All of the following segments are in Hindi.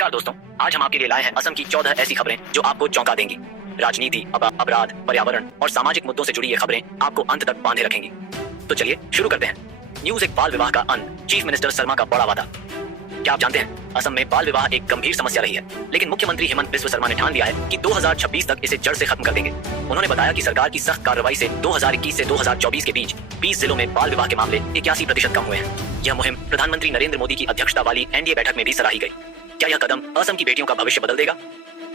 नमस्कार दोस्तों, आज हम आपके लिए लाए हैं असम की 14 ऐसी खबरें जो आपको चौंका देंगी। राजनीति, अपराध, पर्यावरण और सामाजिक मुद्दों से जुड़ी ये खबरें आपको अंत तक बांधे रखेंगी। तो चलिए शुरू करते हैं। न्यूज एक बाल विवाह का अंत, चीफ मिनिस्टर शर्मा का बड़ा वादा। क्या आप जानते हैं, असम में बाल विवाह एक गंभीर समस्या रही है, लेकिन मुख्यमंत्री हेमंत बिस्व शर्मा ने ठान लिया है कि 2026 तक इसे जड़ से खत्म कर देंगे। उन्होंने बताया कि सरकार की सख्त कार्रवाई से 2021 से 2024 के बीच 20 जिलों में बाल विवाह के मामले 81% कम हुए हैं। यह मुहिम प्रधानमंत्री नरेंद्र मोदी की अध्यक्षता वाली एनडीए बैठक में भी सराही गई। क्या यह कदम असम की बेटियों का भविष्य बदल देगा?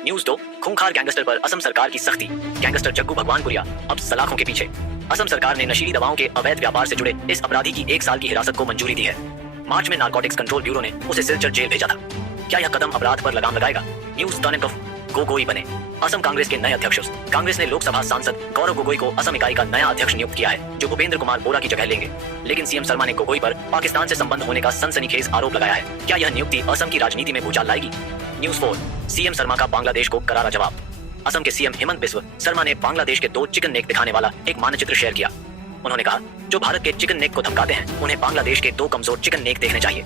न्यूज 2, खूंखार गैंगस्टर पर असम सरकार की सख्ती, गैंगस्टर जग्गू भगवानपुरिया अब सलाखों के पीछे। असम सरकार ने नशीली दवाओं के अवैध व्यापार से जुड़े इस अपराधी की 1 साल की हिरासत को मंजूरी दी है। मार्च में नारकोटिक्स कंट्रोल ब्यूरो ने उसे सिलचर जेल भेजा था। क्या यह कदम अपराध पर लगाम लगाएगा? न्यूज टर्निंग ऑफ गोगोई बने असम कांग्रेस के नए अध्यक्ष। कांग्रेस ने लोकसभा सांसद गौरव गोगोई को असम इकाई का नया अध्यक्ष नियुक्त किया है, जो भूपेंद्र कुमार बोरा की जगह लेंगे। लेकिन सीएम शर्मा ने गोगोई पर पाकिस्तान से संबंध होने का सनसनीखेज आरोप लगाया है। क्या यह नियुक्ति असम की राजनीति में भूचाल लाएगी? न्यूज 4, सीएम शर्मा का बांग्लादेश को करारा जवाब। असम के सीएम हेमंत बिस्व शर्मा ने बांग्लादेश के 2 चिकन नेक दिखाने वाला एक मानचित्र शेयर किया। उन्होंने कहा, जो भारत के चिकन नेक को धमकाते हैं, उन्हें बांग्लादेश के 2 कमजोर चिकन नेक देखने चाहिए।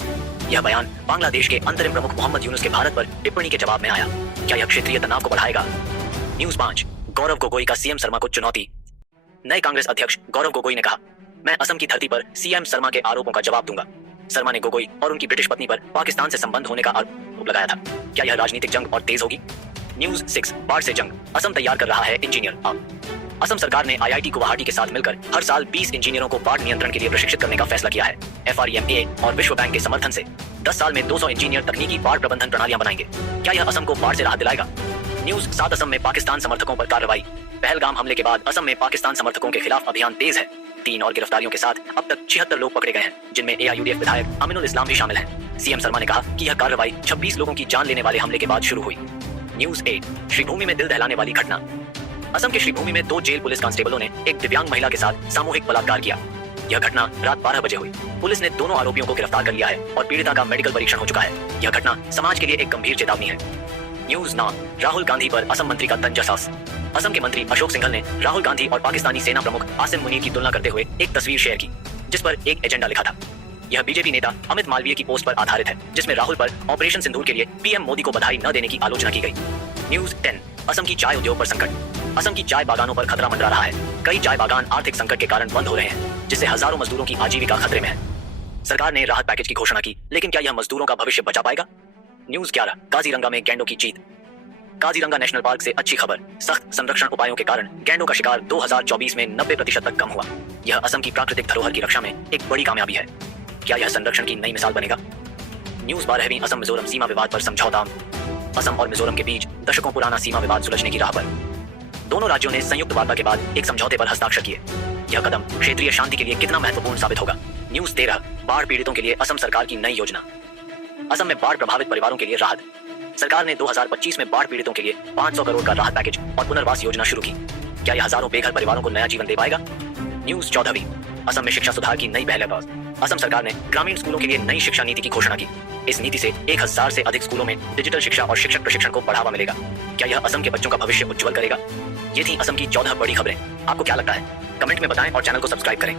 यह बयान बांग्लादेश के अंतरिम प्रमुख मोहम्मद यूनुस के भारत पर टिप्पणी के जवाब में आया। क्या यह क्षेत्रीय तनाव को बढ़ाएगा? न्यूज 5, गौरव गोगोई का सीएम शर्मा को चुनौती। नए कांग्रेस अध्यक्ष गौरव गोगोई ने कहा, मैं असम की धरती पर सीएम शर्मा के आरोपों का जवाब दूंगा। शर्मा ने गोगोई और उनकी ब्रिटिश पत्नी पर पाकिस्तान से संबंध होने का आरोप लगाया था। क्या यह राजनीतिक जंग और तेज होगी? न्यूज 6, बाढ़ से जंग, असम तैयार कर रहा है इंजीनियर। असम सरकार ने आईआईटी गुवाहाटी के साथ मिलकर हर साल 20 इंजीनियरों को बाढ़ नियंत्रण के लिए प्रशिक्षित करने का फैसला किया है। FREMA और विश्व बैंक के समर्थन से 10 साल में 200 इंजीनियर तकनीकी बाढ़ प्रबंधन प्रणालियां बनाएंगे। क्या यह असम को बाढ़ से राहत दिलाएगा? न्यूज 7, असम में पाकिस्तान समर्थकों पर कार्रवाई। पहलगाम हमले के बाद असम में पाकिस्तान समर्थकों के खिलाफ अभियान तेज है। 3 और गिरफ्तारियों के साथ अब तक 76 लोग पकड़े गए हैं, जिनमें AIUDF विधायक अमीनुल इस्लाम भी शामिल हैं। सीएम शर्मा ने कहा कि यह कार्रवाई 26 लोगों की जान लेने वाले हमले के बाद शुरू हुई। न्यूज 8, श्रीभूमि में दिल दहलाने वाली घटना। असम के श्रीभूमि में 2 जेल पुलिस कांस्टेबलों ने एक दिव्यांग महिला के साथ सामूहिक बलात्कार किया। यह घटना रात 12 बजे हुई। पुलिस ने दोनों आरोपियों को गिरफ्तार कर लिया है और पीड़िता का मेडिकल परीक्षण हो चुका है। यह घटना समाज के लिए एक गंभीर चेतावनी है। न्यूज 9, राहुल गांधी पर असम मंत्री का तंजसास। असम के मंत्री अशोक सिंघल ने राहुल गांधी और पाकिस्तानी सेना प्रमुख आसिम मुनीर की तुलना करते हुए एक तस्वीर शेयर की, जिस पर एक एजेंडा लिखा था। यह बीजेपी नेता अमित मालवीय की पोस्ट पर आधारित है, जिसमें राहुल पर ऑपरेशन सिंदूर के लिए पीएम मोदी को बधाई न देने की आलोचना की गई। न्यूज 10, असम की चाय उद्योग पर संकट। असम की चाय बागानों पर खतरा मंडरा रहा है। कई चाय बागान आर्थिक संकट के कारण बंद हो रहे हैं, जिससे हजारों मजदूरों की आजीविका खतरे में है। सरकार ने राहत पैकेज की घोषणा की, लेकिन क्या यह मजदूरों का भविष्य बचा पाएगा? न्यूज 11, काजीरंगा में गैंडों की जीत। काजीरंगा नेशनल पार्क से अच्छी खबर, सख्त संरक्षण उपायों के कारण गैंडों का शिकार 2024 में 90% तक कम हुआ। यह असम की प्राकृतिक धरोहर की रक्षा में एक बड़ी कामयाबी है। क्या यह संरक्षण की नई मिसाल बनेगा? न्यूज 12वीं, असम मिजोरम सीमा विवाद पर समझौता। असम और मिजोरम के बीच दशकों पुराना सीमा विवाद सुलझने की राह पर। दोनों राज्यों ने संयुक्त वार्ता के बाद एक समझौते पर हस्ताक्षर किए। यह कदम क्षेत्रीय शांति के लिए कितना महत्वपूर्ण साबित होगा? न्यूज 13, बाढ़ पीड़ितों के लिए असम सरकार की नई योजना। असम में बाढ़ प्रभावित परिवारों के लिए राहत। सरकार ने 2025 में बाढ़ पीड़ितों के लिए 500 करोड़ का राहत पैकेज और पुनर्वास योजना शुरू की। क्या यह हजारों बेघर परिवारों को नया जीवन दे पाएगा? न्यूज 14वीं, असम में शिक्षा सुधार की नई पहल। असम सरकार ने ग्रामीण स्कूलों के लिए नई शिक्षा नीति की घोषणा की। इस नीति से 1000 से अधिक स्कूलों में डिजिटल शिक्षा और शिक्षक प्रशिक्षण को बढ़ावा मिलेगा। क्या यह असम के बच्चों का भविष्य उज्जवल करेगा? ये थी असम की 14 बड़ी खबरें। आपको क्या लगता है? कमेंट में बताएं और चैनल को सब्सक्राइब करें।